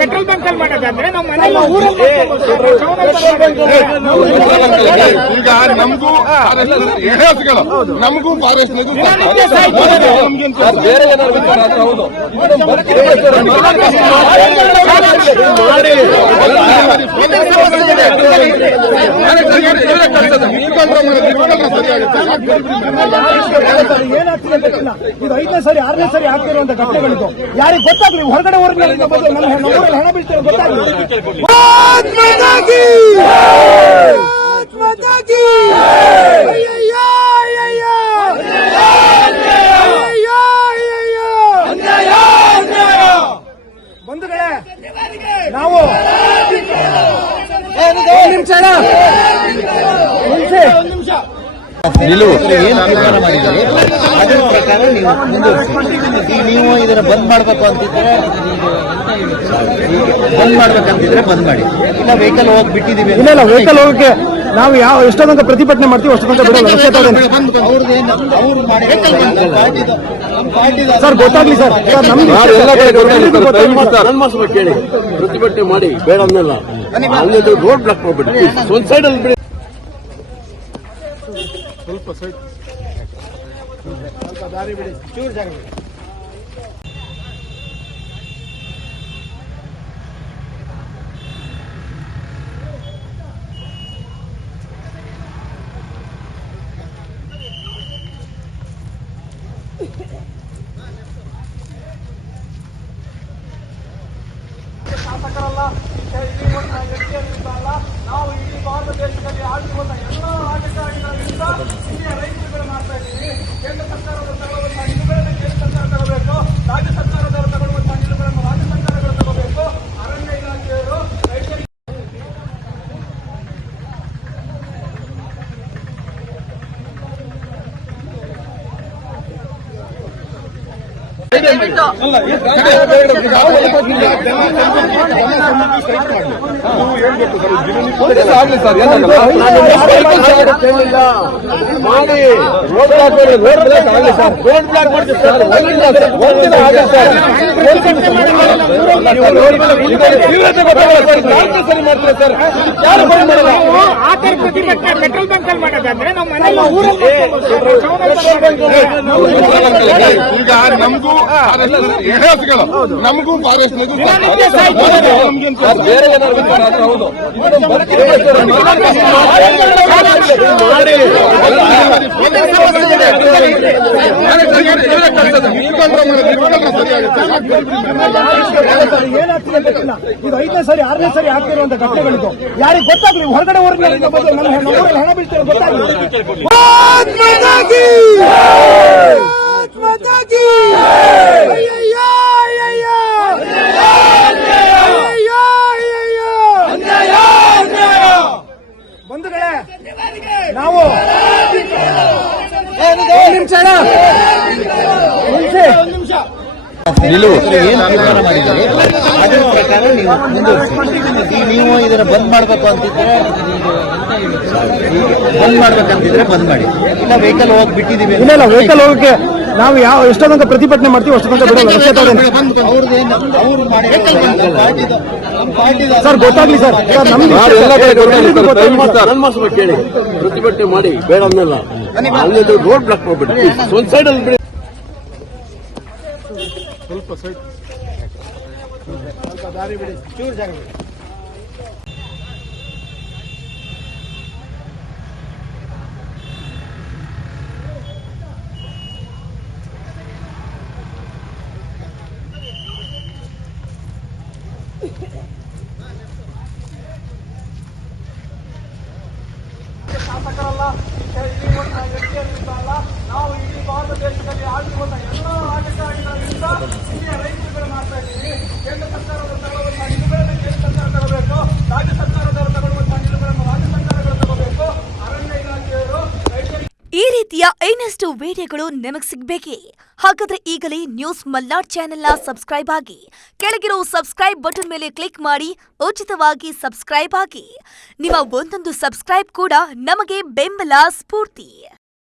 Petrol bunk ಅಲ್ಲಿ ಮಾಡೋದಾದ್ರೆ ನಮ್ಮ ಮನೆಯಲ್ಲಿ ಈಗ ನಮಗೂ ಫಾರೆಸ್ಟ್ ಬೇರೆ ಹೌದು ಇದು 5ನೇ ಸರಿ 6ನೇ ಸರಿ ಆಗ್ತಿರುವಂತ ಘಟನೆಗಳಿದ್ದು ಯಾರಿಗೆ ಗೊತ್ತಾಗ್ಲಿ ಹೊರಗಡೆ ಹಣ ಬೀಳ್ತಿರೋ ಗೊತ್ತಾಗ್ಲಿ ಬಂಧುಗಳೇ ನಾವು ನಿಲುವು ಏನು ತೀರ್ಮಾನ ಮಾಡಿದ್ದೀರಿ ಅದರ ಪ್ರಕಾರ ನೀವು ಮುಂದುವರಿಸಿ. ನೀವು ಇದನ್ನ ಬಂದ್ ಮಾಡ್ಬೇಕು ಅಂತಿದ್ರೆ ಬಂದ್ ಮಾಡ್ಬೇಕಂತಿದ್ರೆ ಬಂದ್ ಮಾಡಿ, ಇಲ್ಲ ವೆಹಿಕಲ್ ಹೋಗಿ ಬಿಟ್ಟಿದೀವಿ. ಇಲ್ಲ ವೆಹಿಕಲ್ ಹೋಗಕ್ಕೆ ನಾವು ಎಷ್ಟೋ ತನಕ ಪ್ರತಿಭಟನೆ ಮಾಡ್ತೀವಿ ಅಷ್ಟು ತನಕ ಬಿಡೋಲ್ಲ. ಸರ್ ಗೊತ್ತಾಗ್ಲಿ ಸರ್, ಕೇಳಿ ಪ್ರತಿಭಟನೆ ಮಾಡಿ ಬೇಡ ಅನ್ನಲ್ಲ, ರೋಡ್ ಬ್ಲಾಕ್ ಮಾಡ್ಬಿಡಿ, ಒಂದ್ ಸೈಡ್ ಅಲ್ಲಿ ಬಿಡಿ. ಸ್ವಲ್ಪ ಸೈಡ್ ಸ್ವಲ್ಪ ದಾರಿ ಬಿಡಿ, ಚೂರು ಜಾಗ ಬಿಡಿ. ಶಾಸಕರಲ್ಲ, ಇಡೀ ಒಂದು ವ್ಯಕ್ತಿಯಲ್ಲ, ನಾವು ಇಡೀ ಭಾರತ ದೇಶದಲ್ಲಿ ಆಳುವಂತ ಎಲ್ಲ ರಾಜಕಾರಣಿಗಳ ವಿರುದ್ಧ ಹಿರಿಯ ರೈತರುಗಳು ಮಾಡ್ತಾ ಇದ್ದೀವಿ. ಕೇಂದ್ರ ಸರ್ಕಾರದವರು ತಗೊಳ್ಳುವಂತ ನಿಲುವುಗಳನ್ನು ಕೇಂದ್ರ ಸರ್ಕಾರ ತಗೋಬೇಕು, ರಾಜ್ಯ ಸರ್ಕಾರದವರು ತಗೊಳ್ಳುವಂತ ನಿಲುವುಗಳನ್ನು ರಾಜ್ಯ ಸರ್ಕಾರಗಳು ತಗೋಬೇಕು. ಅರಣ್ಯ ಇಲಾಖೆಯವರು ರೈತರಿಗೆ ಪೆಟ್ರೋಲ್ ಬಂಕ್ ಅಲ್ಲಿ ಮಾಡೋದಾದ್ರೆ ನಮ್ಮ ಮನೆಯಲ್ಲಿ ಈಗ ನಮಗೂ ಫಾರೆಸ್ಟ್ ಬೇರೆ ಹೌದು ಏನಾಗ್ತಿದೆ ಗೊತ್ತಿಲ್ಲ. ಇದು 5ನೇ ಸರಿ 6ನೇ ಸರಿ ಆಗ್ತಿರುವಂತ ಘಟನೆಗಳಿದ್ದು ಯಾರಿಗೆ ಗೊತ್ತಾಗ್ಲಿ ಹೊರಗಡೆ ಹಣ ಬೀಳ್ತಿರೋ ಗೊತ್ತಾಗ್ಲಿ. ಬಂಧುಗಳೇ ನಾವು ನಿಲುವು ಏನು ತೀರ್ಮಾನ ಮಾಡಿದ್ದೀರಿ ಅದರ ಪ್ರಕಾರ ನೀವು ಮುಂದುವರಿಸಿ. ನೀವು ಇದನ್ನ ಬಂದ್ ಮಾಡ್ಬೇಕು ಅಂತಿದ್ರೆ ಬಂದ್ ಮಾಡ್ಬೇಕಂತಿದ್ರೆ ಬಂದ್ ಮಾಡಿ, ಇಲ್ಲ ವೆಹಿಕಲ್ ಹೋಗಿ ಬಿಟ್ಟಿದೀವಿ. ಇಲ್ಲ ವೆಹಿಕಲ್ ಹೋಗಕ್ಕೆ ನಾವು ಎಷ್ಟೋ ತನಕ ಪ್ರತಿಭಟನೆ ಮಾಡ್ತೀವಿ ಅಷ್ಟು ತನಕ ಬಿಡೋಲ್ಲ. ಸರ್ ಗೊತ್ತಾಗ್ಲಿ ಸರ್, ಕೇಳಿ ಪ್ರತಿಭಟನೆ ಮಾಡಿ ಬೇಡ ಅನ್ನಲ್ಲ, ರೋಡ್ ಬ್ಲಾಕ್ ಮಾಡ್ಬಿಡಿ, ಒಂದ್ ಸೈಡ್ ಅಲ್ಲಿ ಬಿಡಿ. ಸ್ವಲ್ಪ ಸೈಡ್ ಸ್ವಲ್ಪ ದಾರಿ ಬಿಡಿ, ಚೂರು ಜಾಗ ಬಿಡಿ. ಶಾಸಕರಲ್ಲ, ಇಡೀ ಒಂದು ವ್ಯಕ್ತಿಯಲ್ಲ, ನಾವು ಇಡೀ ಭಾರತ ದೇಶದಲ್ಲಿ ಆಳುವಂತ ಎಲ್ಲ ರಾಜಕಾರಣಿಗಳ ವಿರುದ್ಧ ಹಿರಿಯ ರೈತರುಗಳು ಮಾಡ್ತಾ ಇದ್ದೀವಿ. ಕೇಂದ್ರ ಸರ್ಕಾರದವರು ತಗೊಳ್ಳುವಂತ ನಿಲುವುಗಳನ್ನು ಕೇಂದ್ರ ಸರ್ಕಾರ ಇನ್ನಷ್ಟು ವಿಡಿಯೋಗಳು ನಿಮಗೆ ಸಿಗಬೇಕೇ? ಹಾಗಾದ್ರೆ ಈಗಲೇ ನ್ಯೂಸ್ ಮಲ್ನಾಡ್ ಚಾನೆಲ್ನ ಸಬ್ಸ್ಕ್ರೈಬ್ ಆಗಿ ಕೆಳಗಿರೋ ಸಬ್ಸ್ಕ್ರೈಬ್ ಬಟನ್ ಮೇಲೆ ಕ್ಲಿಕ್ ಮಾಡಿ ಉಚಿತವಾಗಿ ಸಬ್ಸ್ಕ್ರೈಬ್ ಆಗಿ. ನಿಮ್ಮ ಒಂದೊಂದು ಸಬ್ಸ್ಕ್ರೈಬ್ ಕೂಡ ನಮಗೆ ಬೆಂಬಲ ಸ್ಫೂರ್ತಿ.